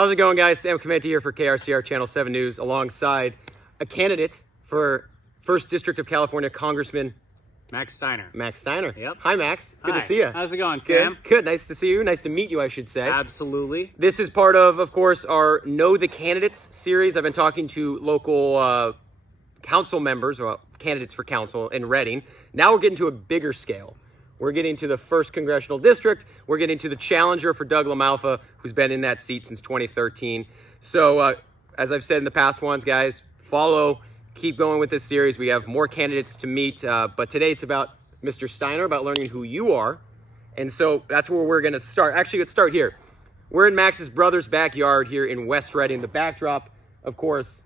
How's it going, guys? Sam Chimenti here for KRCR Channel 7 News, alongside a candidate for 1st District of California, Congressman Max Steiner. Max Steiner. Yep. Hi, Max. Good to Hi. see you. How's it going, Good. Sam? Good. Nice to see you. Nice to meet you, I should say. Absolutely. This is part of course, our Know the Candidates series. I've been talking to local council members, or candidates for council in Reading. Now we're getting to a bigger scale. We're getting to the 1st Congressional District. We're getting to the challenger for Doug LaMalfa, who's been in that seat since 2013. So, as I've said in the past ones, guys, follow, keep going with this series. We have more candidates to meet, but today it's about Mr. Steiner, about learning who you are. And so that's where we're going to start. Actually, let's start here. We're in Max's brother's backyard here in West Reading. The backdrop, of course,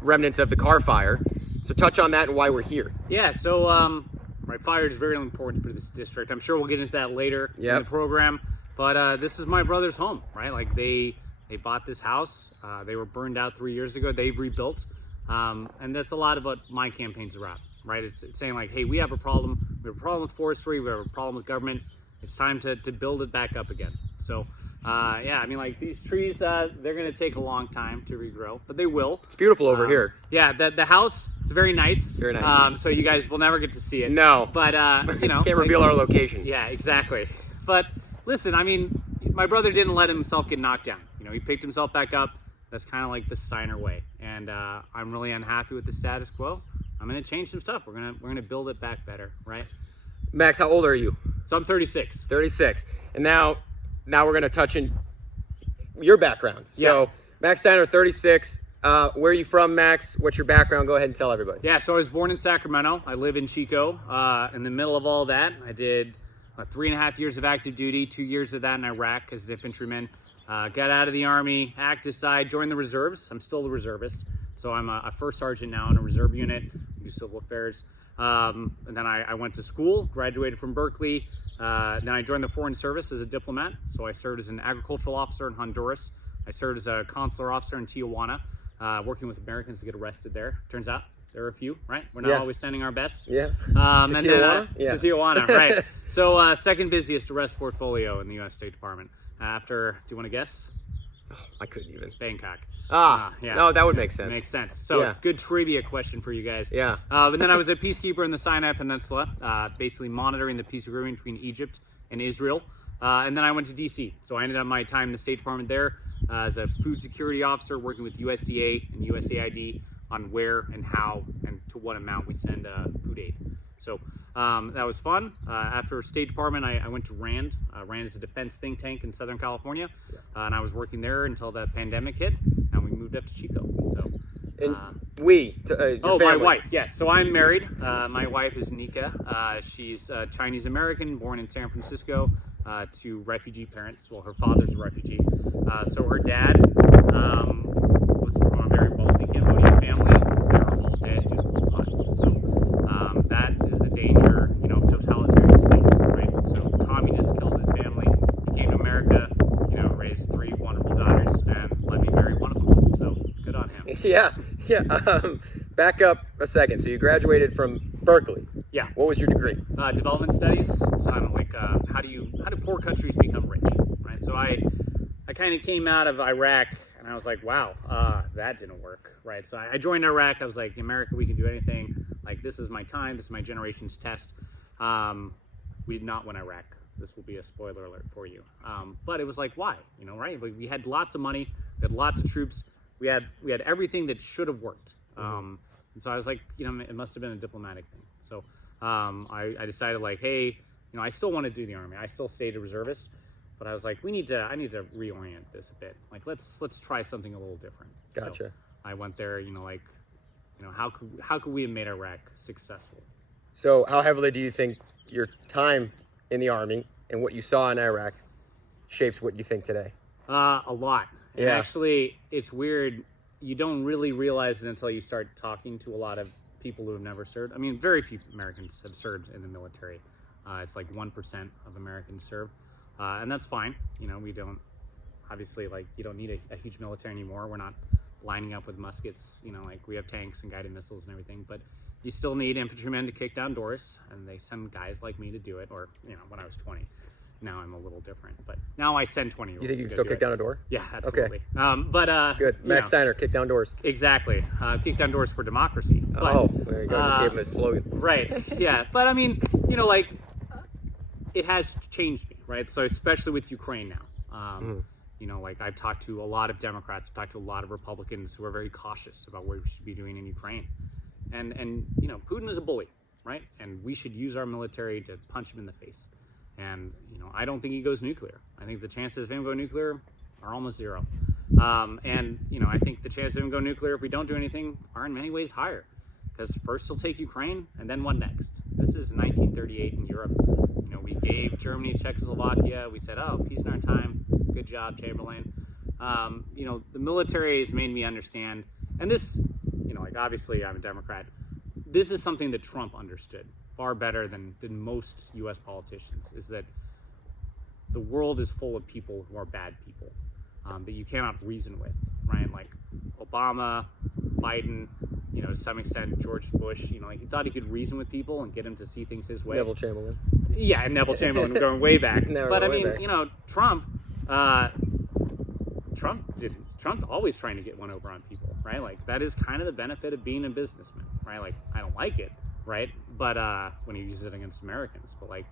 remnants of the car fire. So touch on that and why we're here. Yeah, so fire is very important for this district. I'm sure we'll get into that later in the program. But this is my brother's home, right? Like they bought this house. They were burned out 3 years ago. They've rebuilt. And that's a lot of what my campaign's about, right? It's saying like, hey, we have a problem. We have a problem with forestry. We have a problem with government. It's time to build it back up again. So, yeah, I mean, like these trees, they're going to take a long time to regrow, but they will. It's beautiful over here. Yeah, the house, it's very nice. Very nice. So you guys will never get to see it. No. But, you know. Can't reveal our location. Yeah, exactly. But listen, I mean, my brother didn't let himself get knocked down. You know, he picked himself back up. That's kind of like the Steiner way. And I'm really unhappy with the status quo. I'm going to change some stuff. We're gonna build it back better, right? Max, how old are you? So I'm 36. 36. And now we're going to touch in your background. Yeah. So, Max Steiner, 36. Where are you from, Max? What's your background? Go ahead and tell everybody. Yeah, so I was born in Sacramento. I live in Chico. In the middle of all that, I did 3.5 years of active duty, 2 years of that in Iraq as an infantryman. Got out of the Army, active side, joined the reserves. I'm still a reservist. So I'm a first sergeant now in a reserve unit, do civil affairs. And then I went to school, graduated from Berkeley. Then I joined the Foreign Service as a diplomat. So I served as an agricultural officer in Honduras. I served as a consular officer in Tijuana, working with Americans to get arrested there. Turns out there are a few, right? We're not always sending our best. Yeah. And Tijuana? Then, to Tijuana, right. So second busiest arrest portfolio in the U.S. State Department. After, do you want to guess? Oh, I couldn't even. Bangkok. Yeah. No, that would make sense. Makes sense. So good trivia question for you guys. Yeah. But then I was a peacekeeper in the Sinai Peninsula, basically monitoring the peace agreement between Egypt and Israel. And then I went to D.C. So I ended up my time in the State Department there as a food security officer, working with USDA and USAID on where and how and to what amount we send food aid. So that was fun. After State Department, I went to RAND. RAND is a defense think tank in Southern California. And I was working there until the pandemic hit, and we moved up to Chico. So, And my family. wife, yes. So I'm married. My wife is Nika. She's Chinese American, born in San Francisco to refugee parents. Well, her father's a refugee. So her dad was from a very wealthy Cambodian family. They're all dead due to pot. So that is the danger, you know, of totalitarian states, right? So communists killed his family. He came to America, you know, raised 3 wonderful daughters, and let me marry one of them. So good on him. Yeah. Back up a second. So you graduated from Berkeley. Yeah. What was your degree? Development studies. It's on like how do poor countries become rich, right? So I kind of came out of Iraq and I was like, wow, that didn't work, right? So I joined Iraq. I was like, America, we can do anything. Like, this is my time. This is my generation's test. We did not win Iraq. This will be a spoiler alert for you. But it was like, why? You know, right? Like, we had lots of money. We had lots of troops. We had everything that should have worked. And so I was like, you know, it must have been a diplomatic thing. So I decided like, hey, you know, I still want to do the Army. I still stayed a reservist. But I was like, I need to reorient this a bit. Like, let's try something a little different. Gotcha. So I went there, you know, like, you know, how could we have made Iraq successful? So how heavily do you think your time in the Army and what you saw in Iraq shapes what you think today? A lot. And Yeah. actually, it's weird. You don't really realize it until you start talking to a lot of people who have never served. I mean, very few Americans have served in the military. It's like 1% of Americans serve. And that's fine. You know, we don't, obviously, like, you don't need a huge military anymore. We're not lining up with muskets, you know, like we have tanks and guided missiles and everything, but you still need infantrymen to kick down doors, and they send guys like me to do it, or, you know, when I was 20. now I'm a little different. But now I send 20-year-olds. You think you can still kick down a door? Yeah, absolutely. Okay. But good. Max Steiner, kick down doors. Exactly. Kick down doors for democracy. But, there you go. Just gave him his slogan. Right. Yeah. But I mean, you know, like, it has changed me, right? So especially with Ukraine now. You know, like, I've talked to a lot of Democrats, I've talked to a lot of Republicans who are very cautious about what we should be doing in Ukraine. And you know, Putin is a bully, right? And we should use our military to punch him in the face. And, you know, I don't think he goes nuclear. I think the chances of him going nuclear are almost zero. And, you know, I think the chances of him going nuclear if we don't do anything are in many ways higher. Because first he'll take Ukraine, and then what next? This is 1938 in Europe. You know, we gave Germany, Czechoslovakia. We said, oh, peace in our time. Good job, Chamberlain. You know, the military has made me understand. And this, you know, like, obviously I'm a Democrat. This is something that Trump understood far better than most U.S. politicians, is that the world is full of people who are bad people that you cannot reason with, right? Like Obama, Biden, you know, to some extent George Bush, you know, like, he thought he could reason with people and get them to see things his way. Neville Chamberlain. Yeah, and Neville Chamberlain going way back. But I mean, you know, Trump always trying to get one over on people, right? Like, that is kind of the benefit of being a businessman, right? Like, I don't like it, right? But when he uses it against Americans, but, like,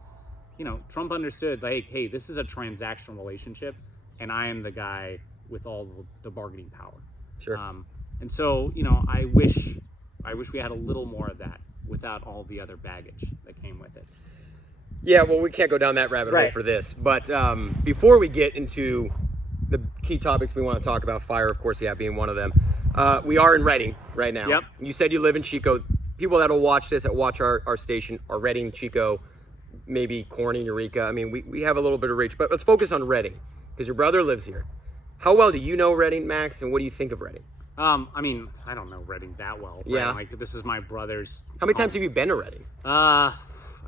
you know, Trump understood, like, hey, this is a transactional relationship, and I am the guy with all the bargaining power. Sure. And so, you know, I wish we had a little more of that without all the other baggage that came with it. Yeah, well, we can't go down that rabbit hole for this. But before we get into the key topics we want to talk about, fire, of course, being one of them, we are in Redding right now. Yep. You said you live in Chico. People that'll watch this, that watch our station, are Redding, Chico, maybe Corning, Eureka. I mean, we have a little bit of reach. But let's focus on Redding, because your brother lives here. How well do you know Redding, Max, and what do you think of Redding? I mean, I don't know Redding that well. Right? Yeah. Like, this is my brother's. How many times have you been to Redding? I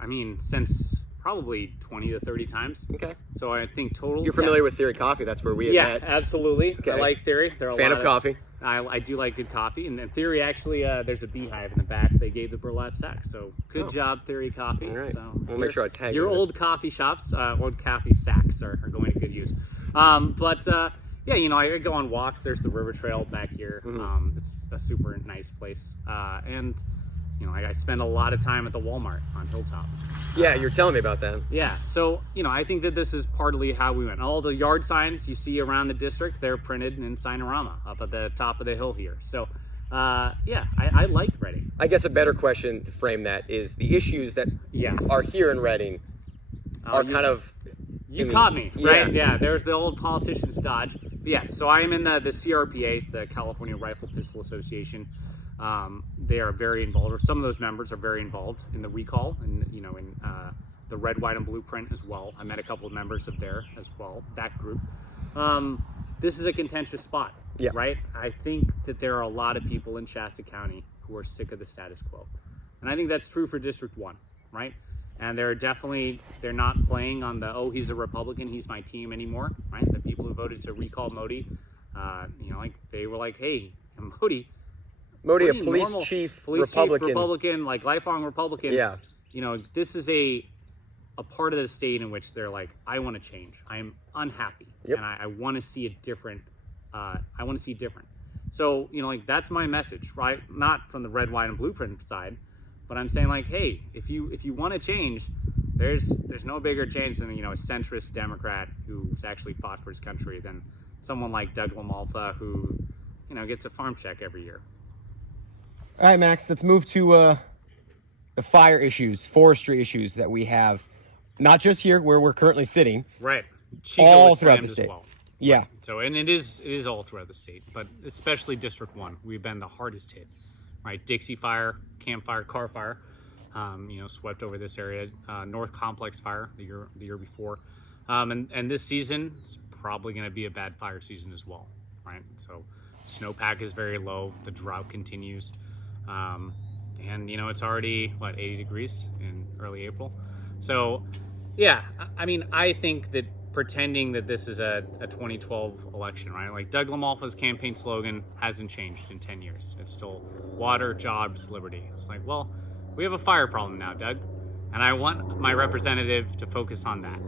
mean, since probably 20 to 30 times. Okay. So I think total. You're familiar with Theory Coffee. That's where we had met. Yeah, absolutely. Okay. I like Theory. They're a fan lot of coffee. I do like good coffee. And then Theory, actually, there's a beehive in the back. They gave the burlap sack. So good job, Theory Coffee. All right. So we'll make sure I tag your you old coffee shops, old coffee sacks are going to good use. Yeah, you know, I go on walks. There's the river trail back here. It's a super nice place. And, you know, I spend a lot of time at the Walmart on Hilltop. Yeah, you're telling me about that. Yeah, so, you know, I think that this is partly how we went. All the yard signs you see around the district, they're printed in Signorama up at the top of the hill here. So, yeah, I like Redding. I guess a better question to frame that is the issues that are here in Redding are kind of... You caught me, right? Yeah, there's the old politician's dodge. Yes, so I am in the CRPA, it's the California Rifle Pistol Association. They are very involved, or some of those members are very involved in the recall, and, you know, in the red, white, and blueprint as well. I met a couple of members of there as well, that group. This is a contentious spot, right? I think that there are a lot of people in Shasta County who are sick of the status quo. And I think that's true for District 1, right? And they're not playing on the, oh, he's a Republican, he's my team anymore, right? The people who voted to recall Modi, you know, like, they were like, hey, Modi, a police chief Republican, like, lifelong Republican. Yeah. You know, this is a part of the state in which they're like, I want to change. I am unhappy. Yep. And I want to see it different. So, you know, like, that's my message, right? Not from the red, white, and blueprint side, but I'm saying, like, hey, if you want to change, there's no bigger change than, you know, a centrist Democrat who's actually fought for his country than someone like Doug LaMalfa who, you know, gets a farm check every year. All right, Max, let's move to the fire issues, forestry issues that we have, not just here where we're currently sitting. Right. Chico all throughout the state. As well. Yeah. Right. So, and it is all throughout the state, but especially District 1, we've been the hardest hit. Right, Dixie Fire, Camp Fire, Car Fire, you know, swept over this area. North Complex Fire the year before, and this season is probably going to be a bad fire season as well. Right, so snowpack is very low. The drought continues, and you know, it's already 80 degrees in early April. So, yeah, I mean, I think that pretending that this is a 2012 election, right? Like, Doug LaMalfa's campaign slogan hasn't changed in 10 years. It's still water, jobs, liberty. It's like, well, we have a fire problem now, Doug, and I want my representative to focus on that,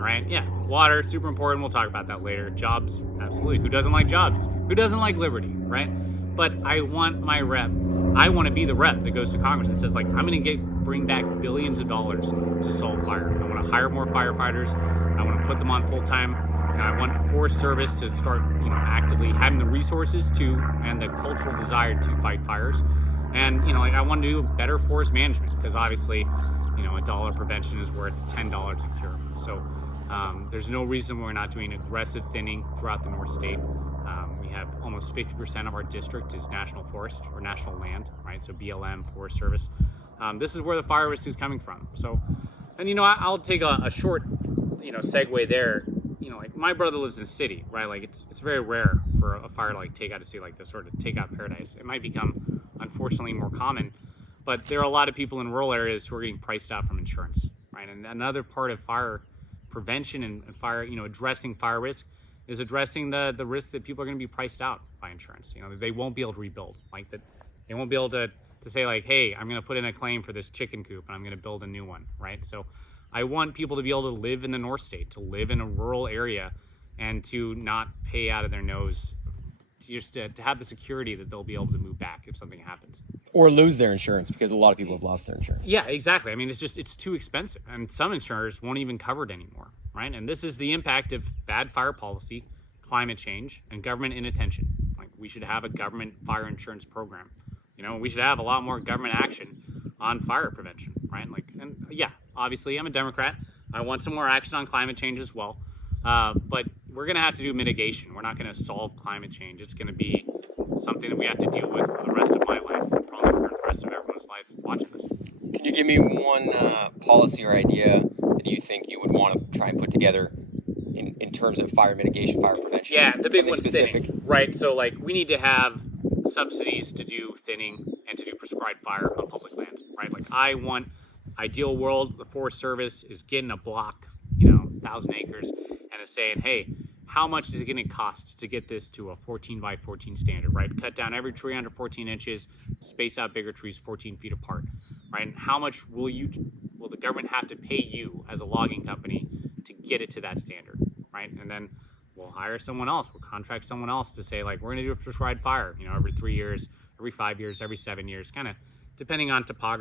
right? Yeah, water, super important. We'll talk about that later. Jobs, absolutely. Who doesn't like jobs? Who doesn't like liberty, right? But I want my rep. I want to be the rep that goes to Congress and says, like, I'm going to bring back billions of dollars to solve fire. I want to hire more firefighters. I want to put them on full time. I want Forest Service to start, actively having the resources to and the cultural desire to fight fires. And, I want to do better forest management because obviously, a dollar prevention is worth $10 a cure. So there's no reason we're not doing aggressive thinning throughout the Northstate. We have almost 50% of our district is national forest or national land, right? So BLM, Forest Service. This is where the fire risk is coming from. So, and I'll take a short, segue there. Like my brother lives in a city, right? Like it's very rare for a fire to like take out a city like this, sort of take out paradise. It might become, unfortunately, more common, but there are a lot of people in rural areas who are getting priced out from insurance, right? And another part of fire prevention and fire, addressing fire risk is addressing the risk that people are going to be priced out by insurance. They won't be able to rebuild, like that. They won't be able to say like, hey, I'm going to put in a claim for this chicken coop and I'm going to build a new one, right? So I want people to be able to live in the Northstate, to live in a rural area, and to not pay out of their nose, to have the security that they'll be able to move back if something happens. Or lose their insurance because a lot of people have lost their insurance. Yeah, exactly. I mean, it's too expensive, and some insurers won't even cover it anymore, right? And this is the impact of bad fire policy, climate change, and government inattention. Like, we should have a government fire insurance program. We should have a lot more government action on fire prevention, right? And yeah, obviously I'm a Democrat. I want some more action on climate change as well. But we're going to have to do mitigation. We're not going to solve climate change. It's going to be something that we have to deal with for the rest of my life, probably for the rest of everyone's life watching this. Can you give me one policy or idea that you think you would want to try and put together in terms of fire mitigation, fire prevention? Yeah, the big one's specific. Thinning, right? So we need to have subsidies to do thinning and to do prescribed fire on public land, right? Ideal world, the Forest Service is getting a block, 1,000 acres, and is saying, hey, how much is it going to cost to get this to a 14 by 14 standard, right? Cut down every tree under 14 inches, space out bigger trees 14 feet apart, right? And how much will the government have to pay you as a logging company to get it to that standard, right? And then we'll hire someone else. We'll contract someone else to say, like, we're going to do a prescribed fire, every 3 years, every 5 years, every 7 years, kind of depending on topography.